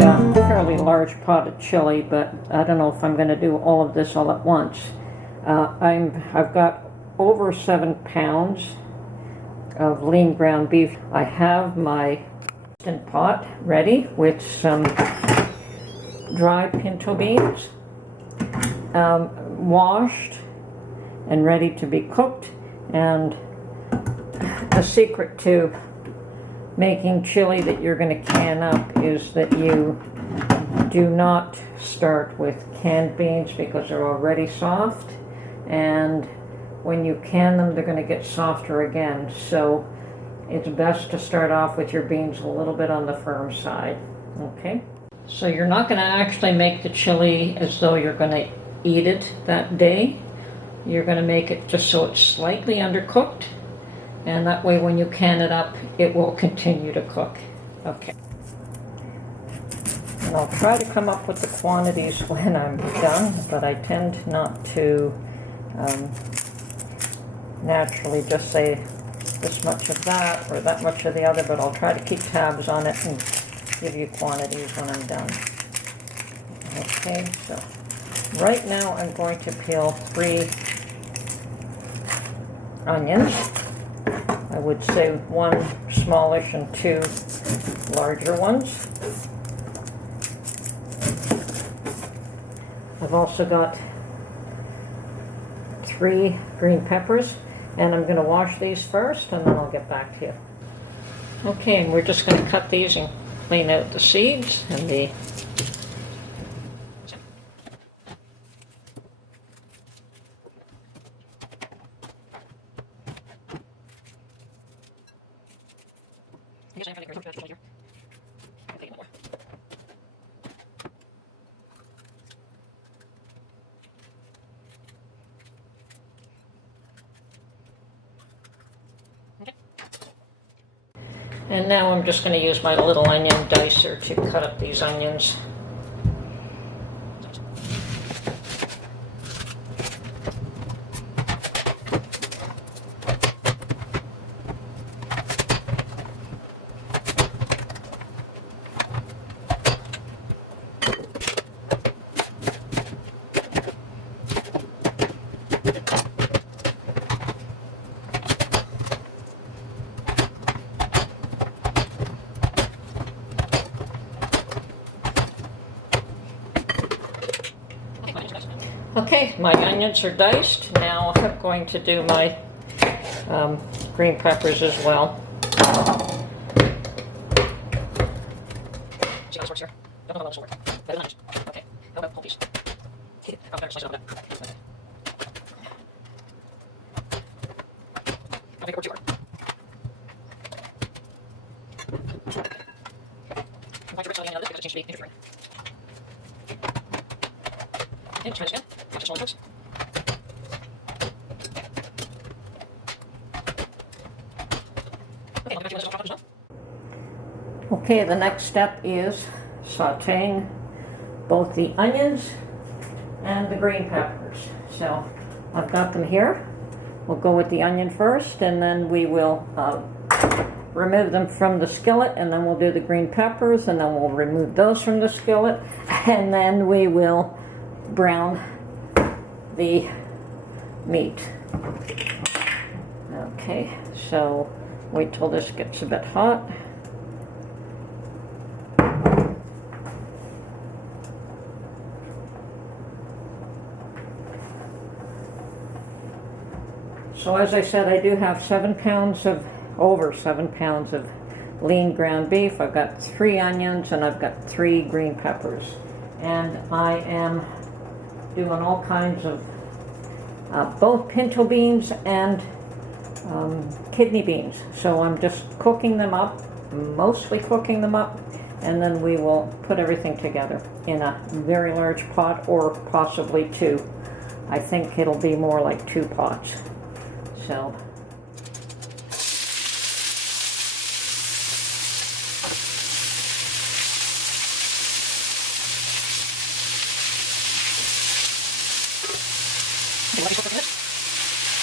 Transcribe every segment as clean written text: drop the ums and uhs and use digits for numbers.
a fairly large pot of chili, but I don't know if I'm going to do all of this all at once. I've got over 7 pounds of lean ground beef. I have my instant pot ready with some dry pinto beans, washed and ready to be cooked. And the secret to making chili that you're going to can up is that you do not start with canned beans because they're already soft, and when you can them they're going to get softer again. So it's best to start off with your beans a little bit on the firm side. Okay, so you're not going to actually make the chili as though you're going to eat it that day. You're going to make it just so it's slightly undercooked, and that way when you can it up it will continue to cook. Okay, and I'll try to come up with the quantities when I'm done, but I tend not to naturally just say this much of that or that much of the other, but I'll try to keep tabs on it and give you quantities when I'm done. Okay, so right now I'm going to peel 3 onions. I would say 1 smallish and 2 larger ones. I've also got 3 green peppers, and I'm going to wash these first and then I'll get back to you. Okay, and we're just going to cut these and clean out the seeds and the and now I'm just going to use my little onion dicer to cut up these onions. Okay, my onions are diced. Now I'm going to do my green peppers as well. See how this works here? Don't know how this will work. Better than onions. Okay, how about pull these? I'll better slice it on that. Okay. I'll make it work too hard. I'm going to rinse out the onion out of this because it seems to be interfering. Okay, let's try this again. Just small chunks. Okay, I'll give you this as well. Okay, the next step is sautéing both the onions and the green peppers. So I've got them here. We'll go with the onion first, and then we will remove them from the skillet, and then we'll do the green peppers, and then we'll remove those from the skillet, and then we will brown the meat. Okay, so wait till this gets a bit hot. So as I said, I do have over 7 pounds of lean ground beef. I've got 3 onions and I've got 3 green peppers. And I am doing all kinds of both pinto beans and kidney beans. So I'm just cooking them up, mostly cooking them up, and then we will put everything together in a very large pot, or possibly 2. I think it'll be more like 2 pots. So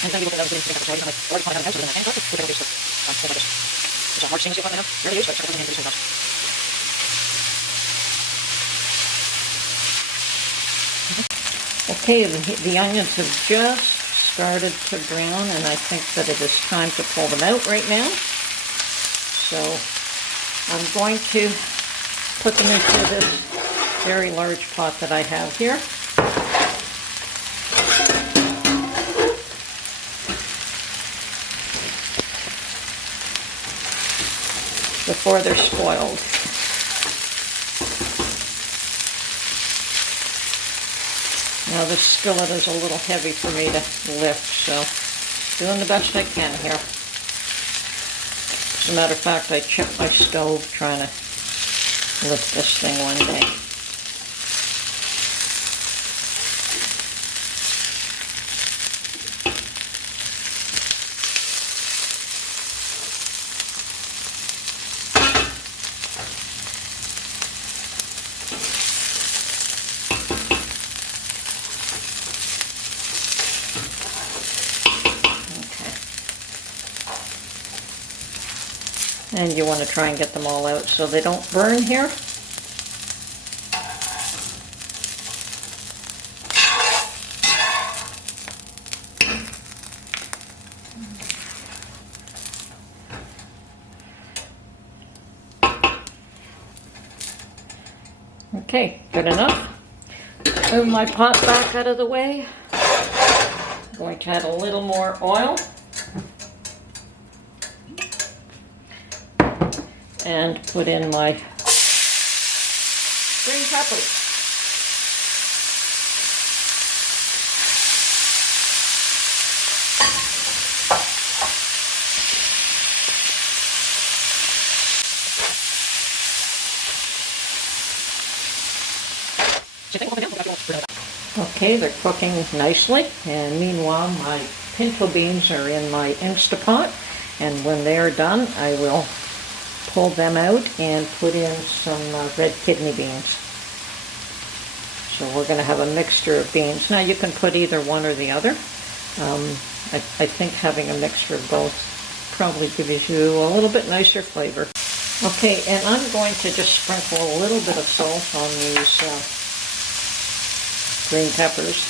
and then you will put those in the sorry, I'm like, already planning on the house, so then I can cook it, which I will do so. There's a hard thing to see if I know. Really is, but I don't think it's enough. Okay, the onions have just started to brown, and I think that it is time to pull them out right now. So I'm going to put them into this very large pot that I have here. Before they're spoiled. Now this skillet is a little heavy for me to lift, so doing the best I can here. As a matter of fact, I chipped my stove trying to lift this thing one day. And you want to try and get them all out so they don't burn here. Okay, good enough. Move my pot back out of the way. I'm going to add a little more oil. And put in my green peppers. Okay, they're cooking nicely, and meanwhile my pinto beans are in my Instapot, and when they're done I will pull them out and put in some red kidney beans. So we're going to have a mixture of beans. Now you can put either one or the other. I think having a mixture of both probably gives you a little bit nicer flavor. Okay, and I'm going to just sprinkle a little bit of salt on these green peppers.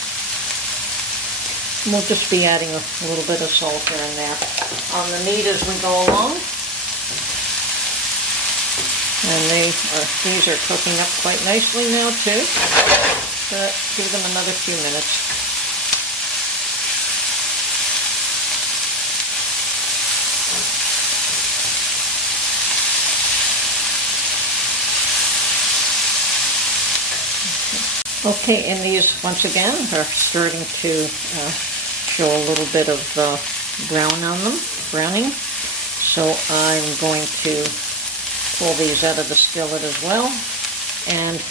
We'll just be adding a little bit of salt here and there on the meat as we go along. And these are cooking up quite nicely now too, but give them another few minutes. Okay, and these once again are starting to show a little bit of browning. So I'm going to pull these out of the skillet as well and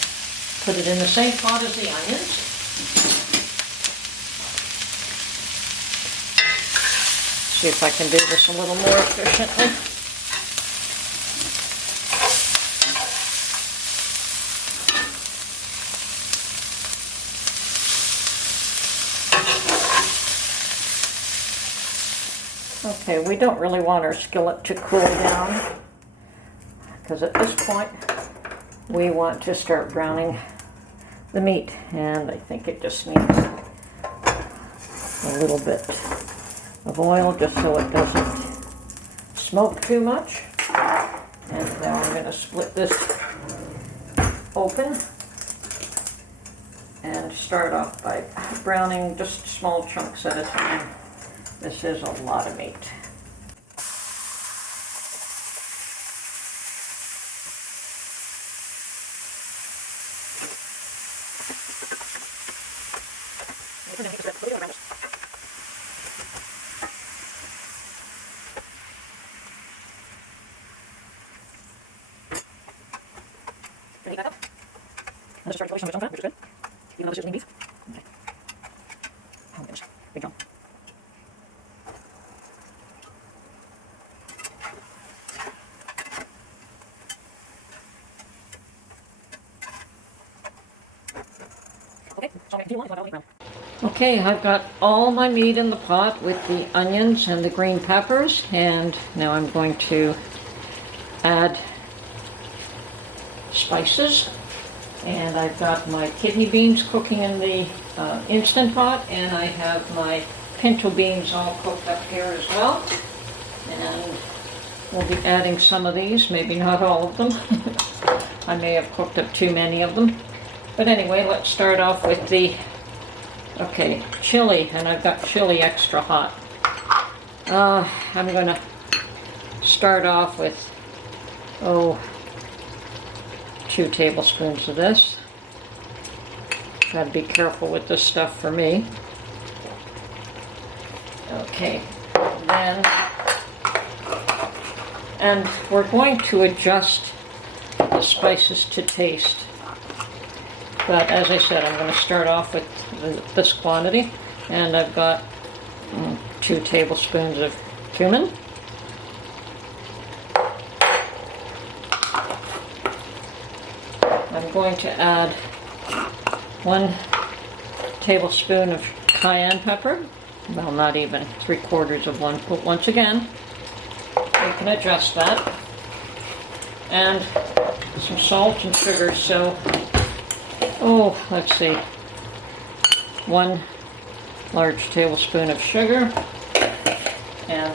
put it in the same pot as the onions. See if I can do this a little more efficiently. Okay, we don't really want our skillet to cool down, because at this point we want to start browning the meat, and I think it just needs a little bit of oil just so it doesn't smoke too much. And now I'm going to split this open and start off by browning just small chunks at a time. This is a lot of meat. Just start to some of it, which is good. Even though this is lean beef. Okay. Oh my goodness, big jump. Okay, I've got all my meat in the pot with the onions and the green peppers, and now I'm going to add spices. And I've got my kidney beans cooking in the Instant Pot, and I have my pinto beans all cooked up here as well. And we'll be adding some of these, maybe not all of them. I may have cooked up too many of them. But anyway, let's start off with the, chili, and I've got chili extra hot. I'm going to start off with, 2 tablespoons of this. Gotta be careful with this stuff for me. Okay, then, and we're going to adjust the spices to taste. But as I said, I'm going to start off with this quantity, and I've got 2 tablespoons of cumin. I'm going to add 1 tablespoon of cayenne pepper. Well, not even 3/4 of one, but once again, we can adjust that. And some salt and sugar, so, let's see, 1 large tablespoon of sugar and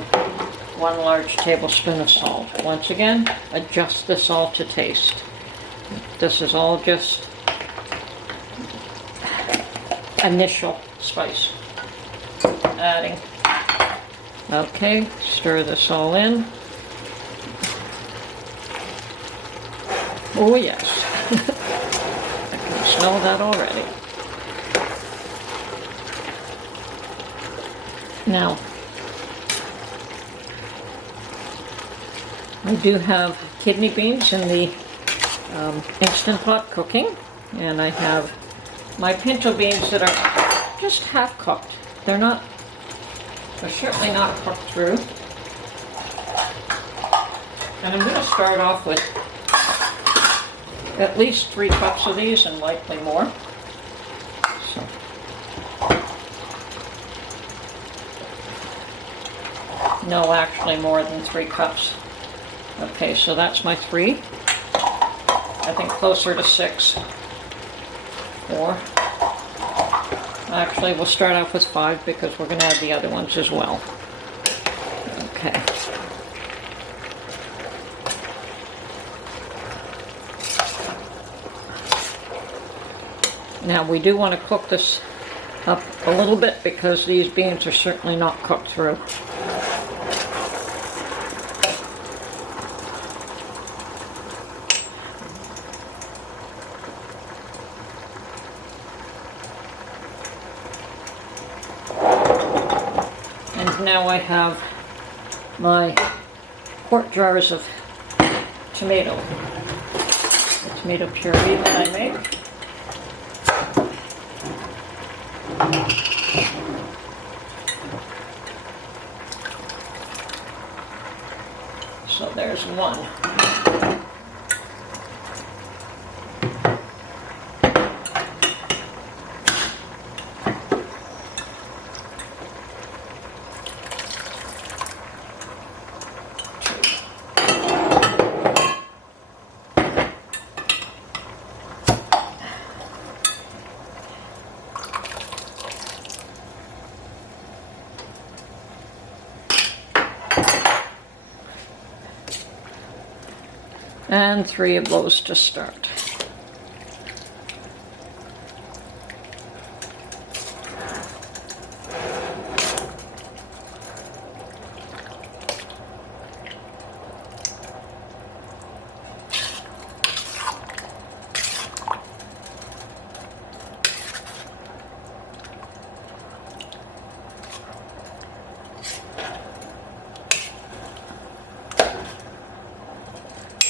1 large tablespoon of salt. Once again, adjust this all to taste. This is all just initial spice adding. Okay, stir this all in. Oh yes, I can smell that already. Now, I do have kidney beans in the Instant Pot cooking, and I have my pinto beans that are just half cooked. They're certainly not cooked through. And I'm going to start off with at least 3 cups of these, and likely more. So. No, actually more than 3 cups. Okay, so that's my 3. I think closer to 6. 4. Actually, we'll start off with 5 because we're going to add the other ones as well. Okay. Now, we do want to cook this up a little bit because these beans are certainly not cooked through. Now I have my quart jars of tomato puree that I make. So there's 1. And 3 of those to start.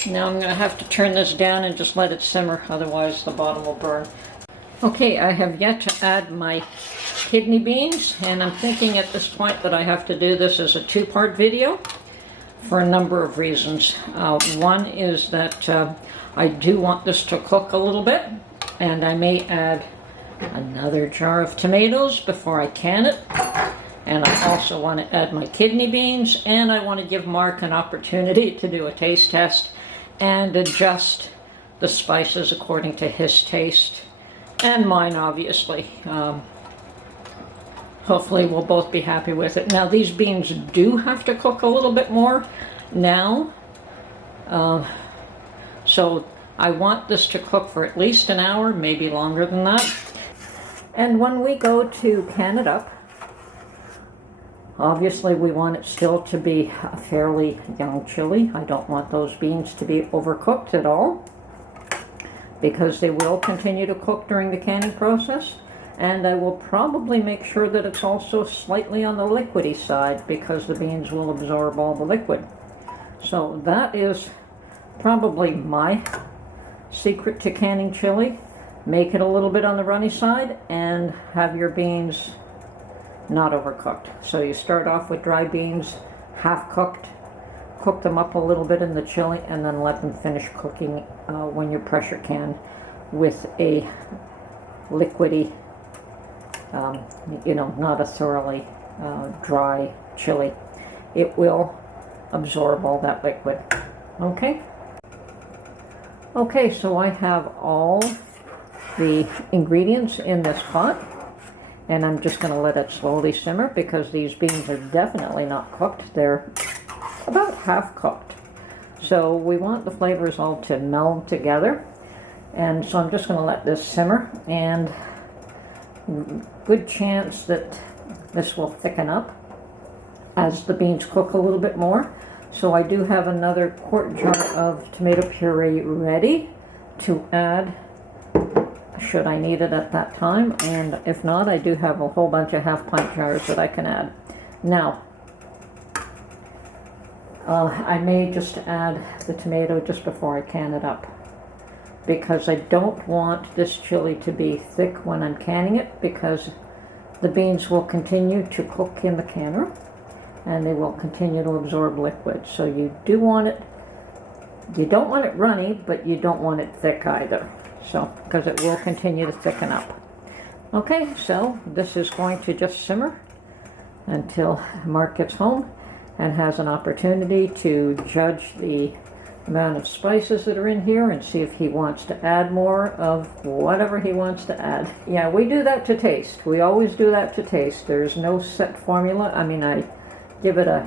Now I'm going to have to turn this down and just let it simmer, otherwise the bottom will burn. Okay, I have yet to add my kidney beans, and I'm thinking at this point that I have to do this as a 2-part video for a number of reasons. One is that I do want this to cook a little bit, and I may add another jar of tomatoes before I can it. And I also want to add my kidney beans, and I want to give Mark an opportunity to do a taste test and adjust the spices according to his taste and mine, obviously. Hopefully we'll both be happy with it. Now these beans do have to cook a little bit more now. So I want this to cook for at least an hour, maybe longer than that. And when we go to can it up, obviously we want it still to be a fairly young chili. I don't want those beans to be overcooked at all, because they will continue to cook during the canning process. And I will probably make sure that it's also slightly on the liquidy side, because the beans will absorb all the liquid. So that is probably my secret to canning chili. Make it a little bit on the runny side and have your beans not overcooked. So you start off with dry beans, half cooked, cook them up a little bit in the chili, and then let them finish cooking when you pressure can with a liquidy, you know, not a thoroughly dry chili. It will absorb all that liquid. Okay? Okay, so I have all the ingredients in this pot, and I'm just going to let it slowly simmer, because these beans are definitely not cooked. They're about half cooked. So we want the flavors all to meld together, and so I'm just going to let this simmer, and good chance that this will thicken up as the beans cook a little bit more. So I do have another quart jar of tomato puree ready to add should I need it at that time, and if not, I do have a whole bunch of half-pint jars that I can add. Now, I may just add the tomato just before I can it up, because I don't want this chili to be thick when I'm canning it, because the beans will continue to cook in the canner and they will continue to absorb liquid. So you do want it, you don't want it runny, but you don't want it thick either. So, because it will continue to thicken up. Okay, so this is going to just simmer until Mark gets home and has an opportunity to judge the amount of spices that are in here and see if he wants to add more of whatever he wants to add. Yeah, we do that to taste. We always do that to taste. There's no set formula. I mean, I give it a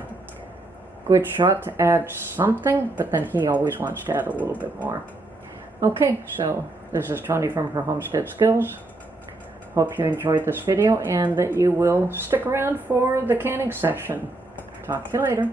good shot to add something, but then he always wants to add a little bit more. Okay, so this is Tony from her Homestead Skills. Hope you enjoyed this video and that you will stick around for the canning session. Talk to you later.